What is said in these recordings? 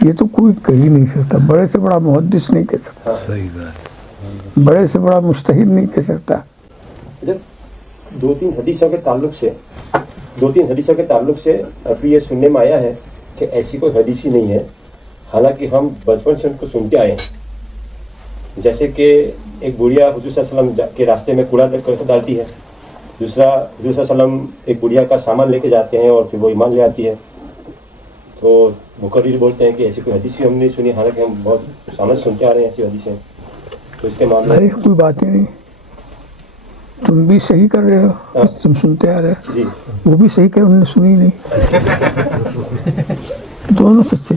یہ تو کوئی کہہ ہی نہیں سکتا. بڑے سے بڑا محدث نہیں کہہ سکتا, صحیح بات, بڑے سے بڑا مجتہد نہیں کہہ سکتا. دو تین حدیثوں کے تعلق سے ابھی یہ سننے میں آیا ہے کہ ایسی کوئی حدیث ہی نہیں ہے, حالانکہ ہم بچپن سے ان کو سنتے آئے ہیں. جیسے کہ ایک بڑھیا حضور صلی اللہ علیہ وسلم کے راستے میں کوڑا ڈالتی ہے, دوسرا حضور صلی اللہ علیہ وسلم ایک بڑھیا کا سامان لے کے جاتے ہیں اور پھر وہ ایمان لے آتی ہے. تو مقرر بولتے ہیں کہ ایسی کوئی حدیث ہم نہیں سنی, حالانکہ ہم بہت سامنے سنتے آ رہے ہیں ایسی حدیثیں. تو اس کے معاملے ارے کوئی بات ہی نہیں, تم بھی صحیح کر رہے ہو, تم سنتے آ رہے ہو, جی وہ بھی صحیح کر, انہوں نے سنی نہیں, دونوں سچے.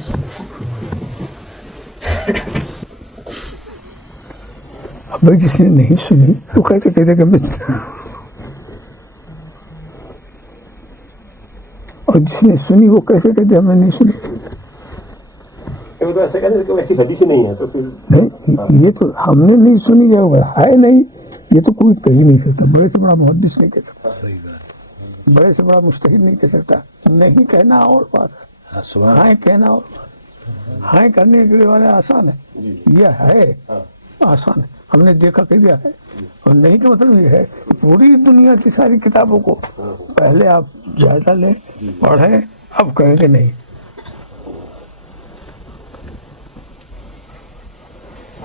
اب بھائی جس نے نہیں سنی وہ کہتے کہ اور جس نے سنی وہ کیسے کہتے ہم نے نہیں سنی. وہ تو ایسا کہتے ہیں کہ ایسی حدیث ہی نہیں ہے. تو پھر نہیں, یہ تو ہم نے نہیں سنی, ہے نہیں, یہ تو کوئی کہہ ہی نہیں سکتا. بڑے سے بڑا محدث نہیں کہہ سکتا, صحیح بات. بڑے سے بڑا مجتہد نہیں کہہ سکتا. نہیں کہنا اور بات ہے, سبحان ہاں کہنا اور بات. ہاں کرنے کے لیے آسان ہے, یہ ہے آسان ہے, ہم نے دیکھا کہ دیا ہے. اور نہیں کا مطلب یہ ہے کہ پوری دنیا کی ساری کتابوں کو پہلے آپ جائزہ لیں, پڑھیں, اب کہیں کہ نہیں.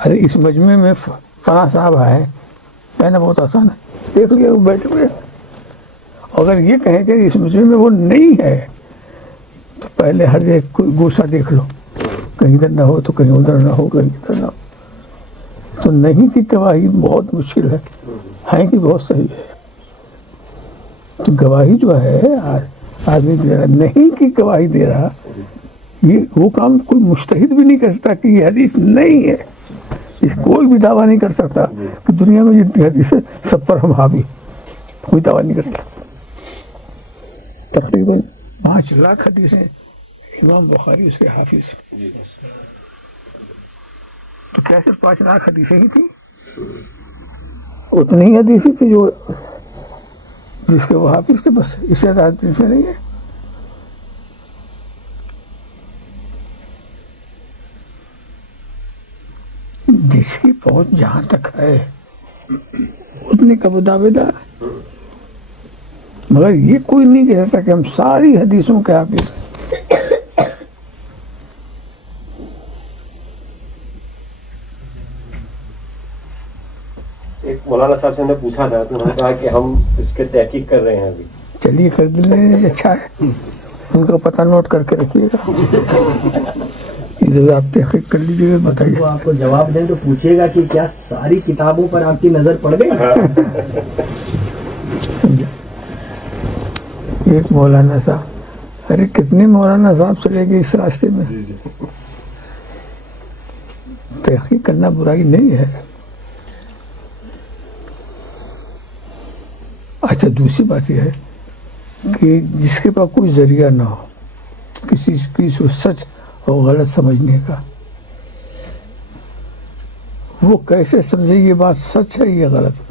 ارے اس مجمع میں فلاں صاحب آئے, کہنا بہت آسان ہے, دیکھ لیا وہ بیٹھے ہوئے. اگر یہ کہیں کہ اس مجمع میں وہ نہیں ہے تو پہلے ہر ایک گوشہ دیکھ لو, کہیں ادھر نہ ہو تو کہیں ادھر نہ ہو, کہیں ادھر نہ ہو. تو نہیں کی گواہی بہت مشکل ہے کہ بہت صحیح ہے. تو گواہی جو ہے آدمی دے رہا, نہیں کی گواہی دے رہا, یہ وہ کام کوئی مجتہد بھی نہیں کر سکتا کہ یہ حدیث نہیں ہے. اس کوئی بھی دعویٰ نہیں کر سکتا کہ دنیا میں جتنی حدیث ہے سب پر ہم حاوی, کوئی دعویٰ نہیں کر سکتا. تقریباً 5 لاکھ حدیثیں امام بخاری اس کے حافظ, تو کیا صرف 5 لاکھ حدیثیں ہی تھیں؟ اتنی حدیثیں تھی جو جس کے وہ حافظ تھے, بس اس سے زیادہ حدیثیں نہیں ہیں. جس کی پہنچ جہاں تک ہے اتنے کا وہ دعوے دار ہے, مگر یہ کوئی نہیں کہہ سکتا کہ ہم ساری حدیثوں کے حافظ ہیں. ایک مولانا صاحب سے ہم نے پوچھا تھا تو انہوں نے کہا کہ ہم اس کے تحقیق کر رہے ہیں ابھی. چلیے کر دیں, اچھا ہے, ان کا پتہ نوٹ کر کے رکھیے گا, ادھر آپ تحقیق کر لیجیے گا, بتائیے. وہ آپ کو جواب دیں تو پوچھیے گا کہ کیا ساری کتابوں پر آپ کی نظر پڑ گئی؟ ایک مولانا صاحب, ارے کتنے مولانا صاحب چلے گئے اس راستے میں. تحقیق کرنا برائی نہیں ہے. اچھا, دوسری بات یہ ہے کہ جس کے پاس کوئی ذریعہ نہ ہو کسی کی سچ اور غلط سمجھنے کا, وہ کیسے سمجھے یہ بات سچ ہے یا غلط ہے؟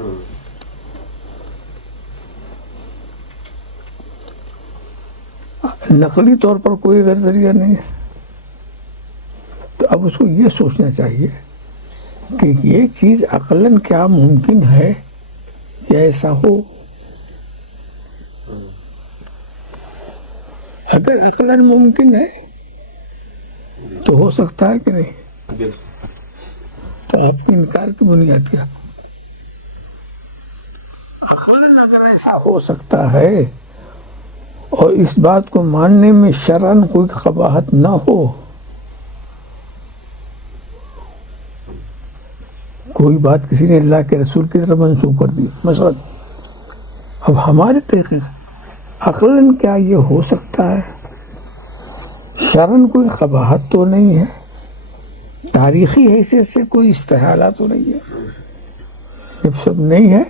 نقلی طور پر کوئی اگر ذریعہ نہیں ہے تو اب اس کو یہ سوچنا چاہیے کہ یہ چیز عقلاً کیا ممکن ہے یا ایسا ہو. اگر عقلاً ممکن ہے تو ہو سکتا ہے کہ نہیں, تو آپ کی انکار کی بنیاد کیا؟ عقلاً اگر ایسا ہو سکتا ہے اور اس بات کو ماننے میں شرعاً کوئی قباحت نہ ہو, کوئی بات کسی نے اللہ کے رسول کی طرف منسوب کر دی مثلا, اب ہمارے طریقے عقلاً کیا یہ ہو سکتا ہے؟ شرعاً کوئی قباحت تو نہیں ہے, تاریخی حیثیت سے کوئی استحالہ تو نہیں ہے. جب سب نہیں ہے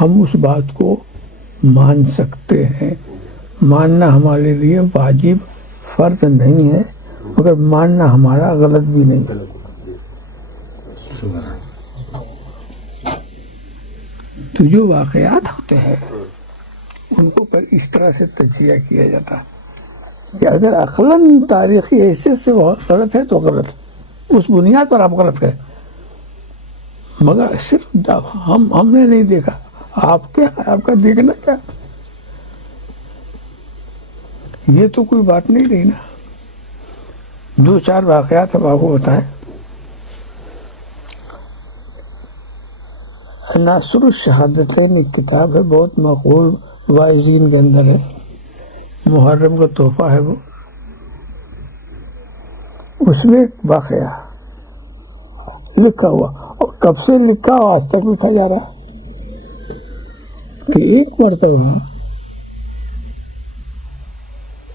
ہم اس بات کو مان سکتے ہیں. ماننا ہمارے لیے واجب فرض نہیں ہے, مگر ماننا ہمارا غلط بھی نہیں ہے. تو جو واقعات ہوتے ہیں ان کو پر اس طرح سے تجزیہ کیا جاتا ہے کہ اگر عقلاً تاریخی حیثیت سے وہ غلط ہے تو غلط، اس بنیاد پر آپ غلط کریں، مگر صرف ہم نے نہیں دیکھا، آپ کیا آپ کا دیکھنا کیا، یہ تو کوئی بات نہیں رہی نا۔ 2-4 واقعات ہم آپ کو بتائیں۔ ناصر الشہادتین ایک کتاب ہے، بہت مقبول واعظین کے اندر ہے، محرم کا تحفہ ہے وہ، اس میں ایک واقعہ لکھا ہوا، اور کب سے لکھا ہوا آج تک لکھا جا رہا کہ ایک مرتبہ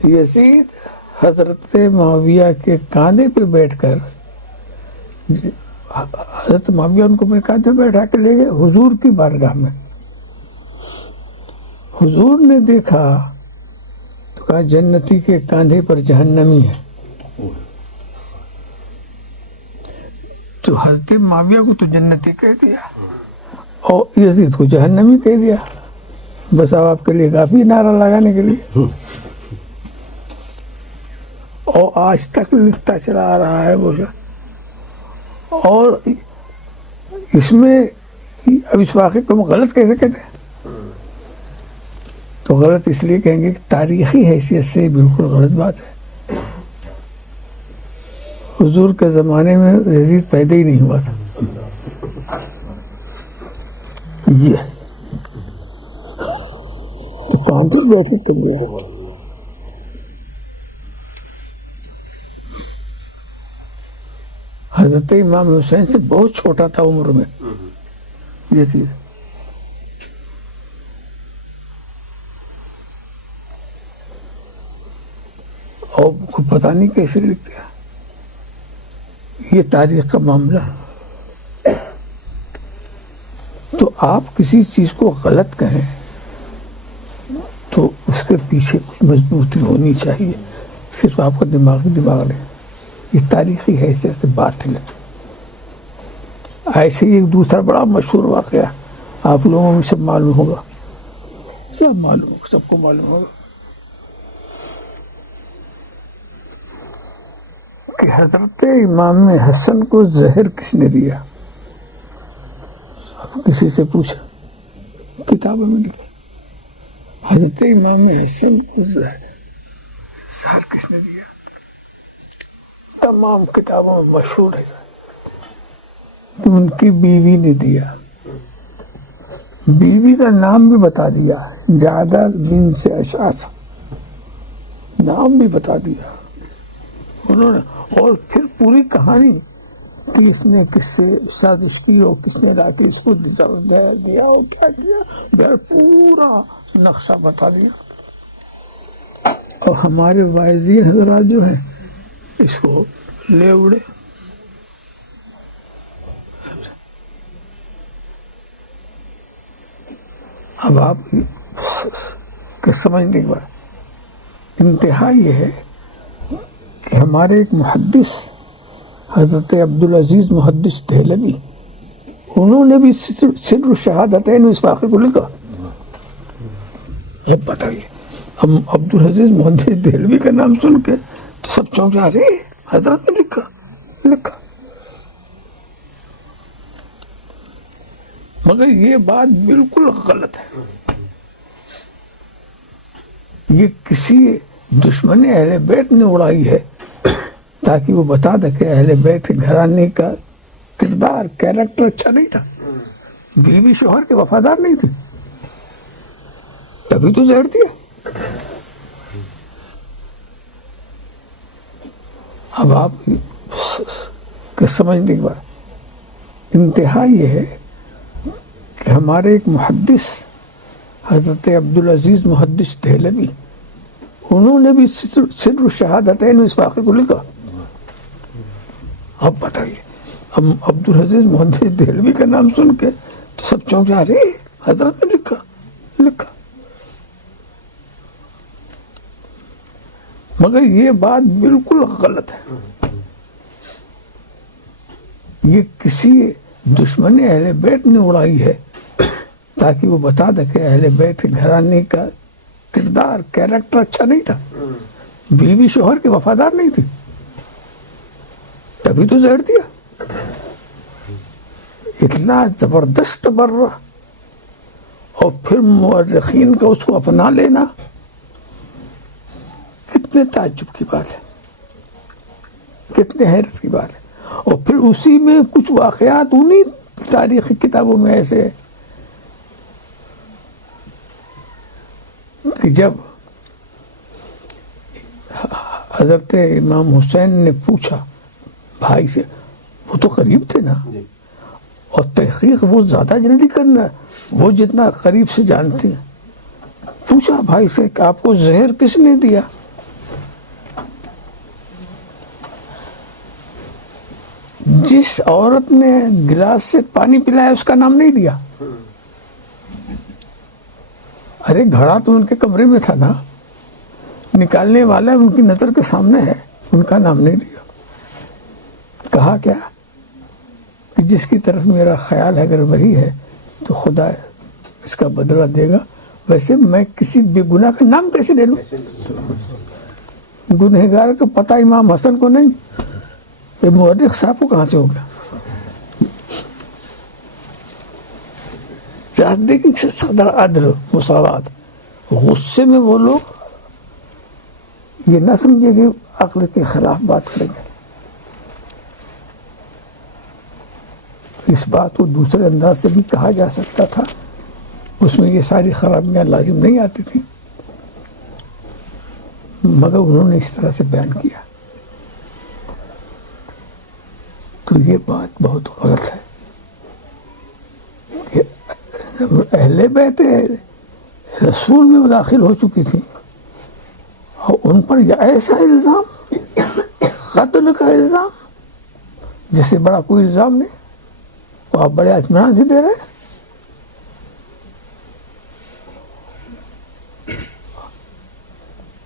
یزید حضرت معاویہ کے کاندھے پہ بیٹھ کر، حضرت معاویہ ان کو اپنے کاندھے پہ بیٹھا کے لے گئے حضور کی بارگاہ میں۔ حضور نے دیکھا تو کہا جنتی کے کاندھے پر جہنمی ہے، تو حضرت معاویہ کو تو جنتی کہہ دیا اور یزید کو جہنمی کہہ دیا، بس اب آپ کے لیے کافی نعرہ لگانے کے لیے، اور آج تک لکھتا چلا آ رہا ہے وہ۔ اور اس میں اب اس واقعے کو ہم غلط کیسے کہتے ہیں؟ تو غلط اس لیے کہیں گے کہ تاریخی حیثیت سے بالکل غلط بات ہے۔ حضور کے زمانے میں یزید پیدا ہی نہیں ہوا تھا۔ یہ تو کام پر بیٹھے کر گیا۔ حضرت امام حسین سے بہت چھوٹا تھا عمر میں یہ چیز، اور پتہ نہیں کیسے لکھ دیا۔ یہ تاریخ کا معاملہ، تو آپ کسی چیز کو غلط کہیں تو اس کے پیچھے کچھ مضبوطی ہونی چاہیے، صرف آپ کا دماغ نہیں، یہ تاریخی حیثیت سے باطل ہے۔ ایسے ہی ایک دوسرا بڑا مشہور واقعہ آپ لوگوں کو سب معلوم ہوگا، سب کو معلوم ہوگا کہ حضرت امام حسن کو زہر کس نے دیا؟ کسی سے پوچھا، کتابوں میں لکھا حضرت امام حسن کو زہر کس نے دیا؟ تمام کتابوں میں مشہور ہے کہ ان کی بیوی نے دیا۔ بیوی کا نام بھی بتا دیا، جعدہ بنت اشعث، نام بھی بتا دیا انہوں نے، اور پھر پوری کہانی کہ اس نے کس سے سازش کی ہو، کس نے رات اس کو دیا ہو، کیا کیا، بہر پورا نقشہ بتا دیا۔ اور ہمارے واعظین حضرات جو ہیں اس کو لے اڑے۔ اب آپ کے سمجھنے کی بات انتہا یہ ہے کہ ہمارے ایک محدث حضرت عبدالعزیز محدث دہلوی، انہوں نے بھی سر الشہادتین اس واقعے کو لکھا۔ اب بتائیے، ہم عبدالعزیز محدث دہلوی کا نام سن کے تو سب چونک جا رہے، حضرت نے لکھا۔ مگر یہ بات بالکل غلط ہے، یہ کسی دشمن اہل بیت نے اڑائی ہے تاکہ وہ بتا دے کہ اہل بیت کے گھرانے کا کردار، کیریکٹر اچھا نہیں تھا، بیوی شوہر کے وفادار نہیں تھی، تبھی تو زہر دیا۔ اب آپ کے سمجھنے کی بات انتہا یہ ہے کہ ہمارے ایک محدث حضرت عبدالعزیز محدث دہلوی، انہوں نے بھی سر الشہادتین اس واقعے کو لکھا۔ اب بتائیے، ہم عبدالعزیز محدث دہلوی کا نام سن کے تو سب چونک جا رہے، حضرت نے لکھا۔ مگر یہ بات بالکل غلط ہے، یہ کسی دشمن اہل بیت نے اڑائی ہے تاکہ وہ بتا دے کہ اہل بیت کے گھرانے کا کردار، کیریکٹر اچھا نہیں تھا، بیوی شوہر کی وفادار نہیں تھی، تبھی تو زہر دیا. اتنا زبردست تبرہ، اور پھر مورخین کا اس کو اپنا لینا، کتنے تعجب کی بات ہے، کتنے حیرت کی بات ہے. اور پھر اسی میں کچھ واقعات انہیں تاریخی کتابوں میں ایسے کہ جب حضرت امام حسین نے پوچھا بھائی سے، وہ تو قریب تھے نا، اور تحقیق وہ زیادہ جلدی کرنا، وہ جتنا قریب سے جانتے ہیں، پوچھا بھائی سے کہ آپ کو زہر کس نے دیا؟ جس عورت نے گلاس سے پانی پلایا اس کا نام نہیں لیا. ارے گھڑا تو ان کے کمرے میں تھا نا، نکالنے والا ان کی نظر کے سامنے ہے، ان کا نام نہیں لیا. کہا کیا کہ جس کی طرف میرا خیال ہے اگر وہی ہے تو خدا اس کا بدلہ دے گا، ویسے میں کسی بے گناہ کا نام کیسے لے لوں؟ گنہگار کا پتہ امام حسن کو نہیں، یہ مورخ صاحب کو کہاں سے ہو گیا؟ دیکھیں صدر عدل مساوات، غصے میں وہ لوگ یہ نہ سمجھے کہ عقل کے خلاف بات کریں گے. اس بات کو دوسرے انداز سے بھی کہا جا سکتا تھا، اس میں یہ ساری خرابیاں لازم نہیں آتی تھیں، مگر انہوں نے اس طرح سے بیان کیا. تو یہ بات بہت غلط ہے کہ اہل بیت رسول میں وہ داخل ہو چکی تھی اور ان پر یہ ایسا الزام، قتل کا الزام، جس سے بڑا کوئی الزام نہیں، وہ آپ بڑے اطمینان سے دے رہے ہیں.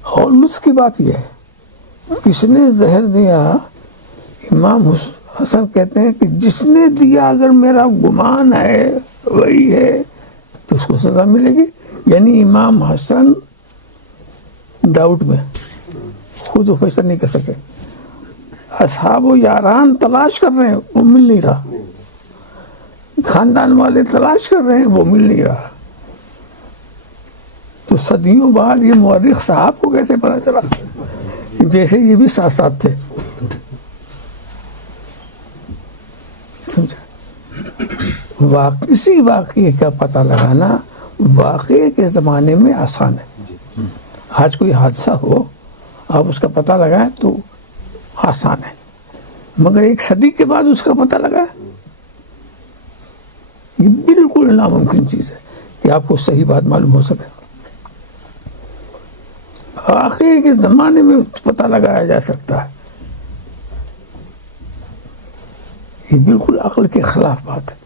اور لطف کی بات یہ ہے، کس نے زہر دیا؟ امام حسن کہتے ہیں کہ جس نے دیا اگر میرا گمان ہے وہی ہے تو اس کو سزا ملے گی. یعنی امام حسن ڈاؤٹ میں، خود وہ فیصلہ نہیں کر سکے. اصحاب و یاران تلاش کر رہے ہیں، وہ مل نہیں رہا. خاندان والے تلاش کر رہے ہیں، وہ مل نہیں رہا. تو صدیوں بعد یہ مورخ صاحب کو کیسے پتا چلا؟ جیسے یہ بھی ساتھ ساتھ تھے. سمجھا؟ کسی واقعے کا پتہ لگانا واقعے کے زمانے میں آسان ہے. آج کوئی حادثہ ہو آپ اس کا پتہ لگائیں تو آسان ہے، مگر ایک صدی کے بعد اس کا پتہ لگائیں یہ بالکل ناممکن چیز ہے کہ آپ کو صحیح بات معلوم ہو سکے. واقعے کے زمانے میں پتہ لگایا جا سکتا ہے، یہ بالکل عقل کے خلاف بات ہے.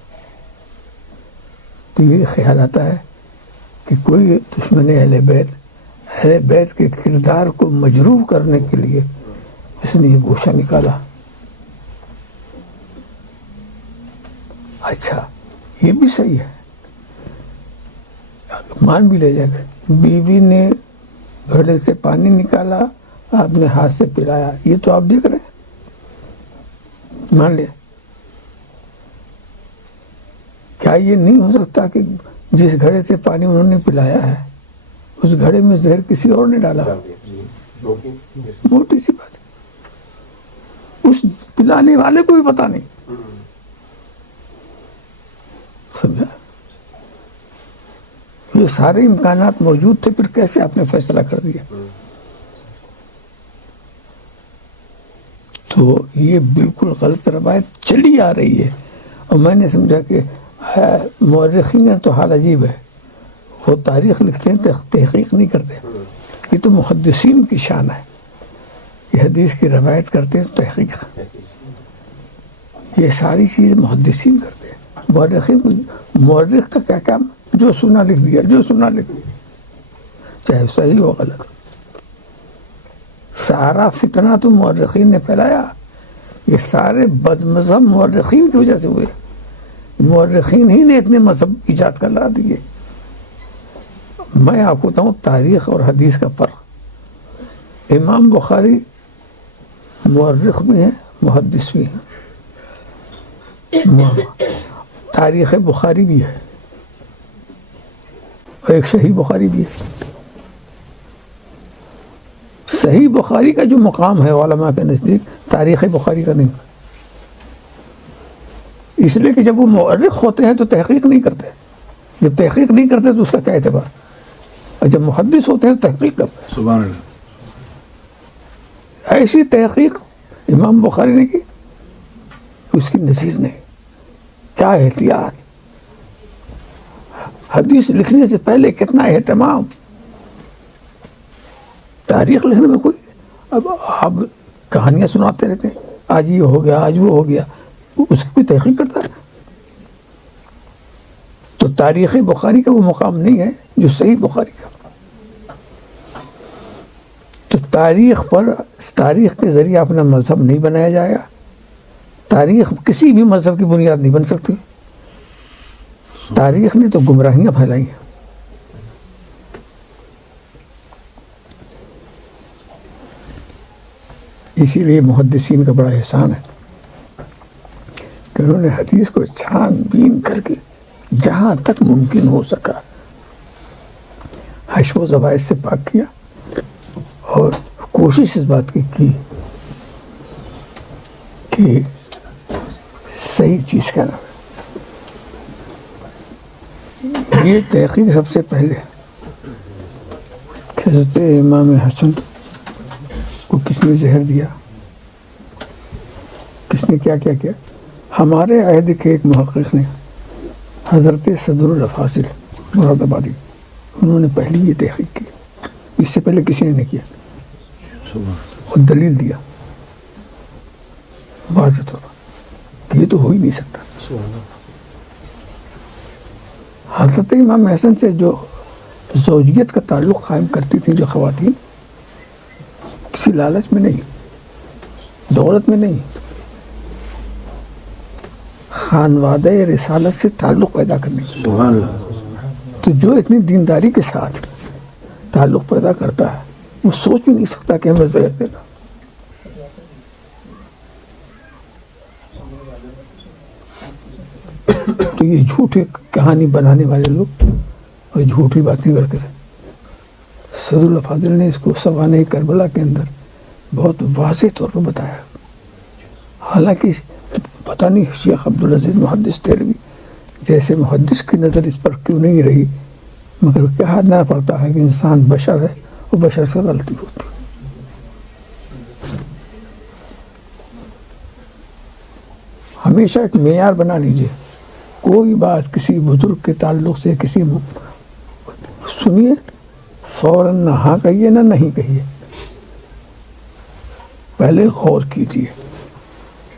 تو یہ خیال آتا ہے کہ کوئی دشمن اہل بیت کے کردار کو مجروح کرنے کے لیے اس نے یہ گوشہ نکالا. اچھا یہ بھی صحیح ہے، مان بھی لے جائے گا بیوی نے گھڑے سے پانی نکالا، آپ نے ہاتھ سے پلایا، یہ تو آپ دیکھ رہے ہیں، مان لے. کیا یہ نہیں ہو سکتا کہ جس گھڑے سے پانی انہوں نے پلایا ہے اس گھڑے میں زہر کسی اور نے ڈالا؟ موٹی سی بات ہے، اس پلانے والے کو بھی پتا نہیں. سمجھا؟ یہ سارے امکانات موجود تھے، پھر کیسے آپ نے فیصلہ کر دیا؟ تو یہ بالکل غلط روایت چلی آ رہی ہے. اور میں نے سمجھا کہ مورخین تو حال عجیب ہے، وہ تاریخ لکھتے ہیں تحقیق نہیں کرتے. یہ تو محدثین کی شان ہے، یہ حدیث کی روایت کرتے ہیں تحقیق. یہ ساری چیز محدثین کرتے ہیں. مورخین کو، مورخ کا کیا کام؟ جو سنا لکھ دیا، جو سنا لکھ دیا، چاہے صحیح ہو غلط. سارا فتنہ تو مورخین نے پھیلایا. یہ سارے بد مذہب مورخین کی وجہ سے ہوئے. مورخین ہی نے اتنے مذہب ایجاد کر لا دیے. میں آپ کو بتاؤں تاریخ اور حدیث کا فرق. امام بخاری مورخ بھی ہیں، محدث بھی ہیں، تاریخ بخاری بھی ہے اور ایک صحیح بخاری بھی ہے۔ صحیح بخاری کا جو مقام ہے علماء کے نزدیک تاریخ بخاری کا نہیں، اس لیے کہ جب وہ مورخ ہوتے ہیں تو تحقیق نہیں کرتے، جب تحقیق نہیں کرتے تو اس کا کیا اعتبار، اور جب محدث ہوتے ہیں تو تحقیق کرتے ہیں۔ سبحان اللہ۔ ایسی تحقیق امام بخاری نے کی، اس کی نظیر نہیں۔ کیا احتیاط، حدیث لکھنے سے پہلے کتنا اہتمام، تاریخ لکھنے میں کوئی اب آپ کہانیاں سناتے رہتے ہیں، آج یہ ہو گیا، آج وہ ہو گیا، اس کی کوئی تحقیق کرتا ہے؟ تو تاریخ بخاری کا وہ مقام نہیں ہے جو صحیح بخاری کا۔ تو تاریخ کے ذریعے اپنا مذہب نہیں بنایا جائے گا، تاریخ کسی بھی مذہب کی بنیاد نہیں بن سکتی، تاریخ نے تو گمراہیاں پھیلائی ہیں۔ اسی لیے محدثین کا بڑا احسان ہے کہ انہوں نے حدیث کو چھان بین کر کے جہاں تک ممکن ہو سکا حشو و زوائد سے پاک کیا، اور کوشش اس بات کی کہ صحیح چیز کا نام ہے۔ یہ تحقیق سب سے پہلے حضرت امام حسن کو کس نے زہر دیا، کس نے کیا کیا کیا؟ ہمارے عہد کے ایک محقق نے، حضرت صدر الافاضل مراد آبادی، انہوں نے پہلی یہ تحقیق کی، اس سے پہلے کسی نے نہیں کیا، اور دلیل دیا واضح طور پر کہ یہ تو ہو ہی نہیں سکتا۔ حضرت امام حسن سے جو زوجیت کا تعلق قائم کرتی تھیں جو خواتین، کسی لالچ میں نہیں، دولت میں نہیں، خانوادہ رسالت سے تعلق پیدا کرنے کی۔ سبحان اللہ۔ تو جو اتنی دینداری کے ساتھ تعلق پیدا کرتا ہے وہ سوچ بھی نہیں سکتا کہ ہمیں زہر دینا۔ تو یہ جھوٹی کہانی بنانے والے لوگ اور جھوٹی باتیں کرتے رہے۔ صدر الافاضل نے اس کو سوانح کربلا کے اندر بہت واضح طور پر بتایا، حالانکہ پتہ نہیں شیخ عبدالعزیز محدث دہلوی جیسے محدث کی نظر اس پر کیوں نہیں رہی، مگر کہنا پڑتا ہے کہ انسان بشر ہے اور بشر سے غلطی ہوتی ہے۔ ہمیشہ ایک معیار بنا لیجیے، کوئی بات کسی بزرگ کے تعلق سے کسی سنیے فوراً نہ ہاں کہیے نہ نہیں کہیے، پہلے غور کیجیے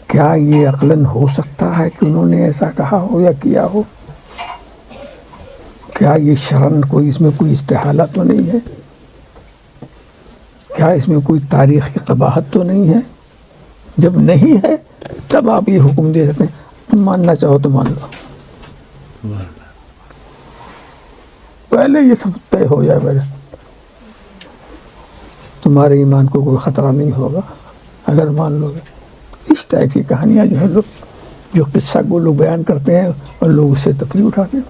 کیا یہ عقلاً ہو سکتا ہے کہ انہوں نے ایسا کہا ہو یا کیا ہو، کیا یہ شرعاً کوئی اس میں کوئی استحالہ تو نہیں ہے، کیا اس میں کوئی تاریخی قباحت تو نہیں ہے۔ جب نہیں ہے تب آپ یہ حکم دے سکتے ہیں، تم ماننا چاہو تو مان لو، پہلے یہ سب طے ہو جائے، پہلے تمہارے ایمان کو کوئی خطرہ نہیں ہوگا اگر مان لو گے۔ اس ٹائپ کی کہانیاں جو ہے لوگ جو قصہ کو لوگ بیان کرتے ہیں اور لوگ اس سے تفریح اٹھاتے ہیں۔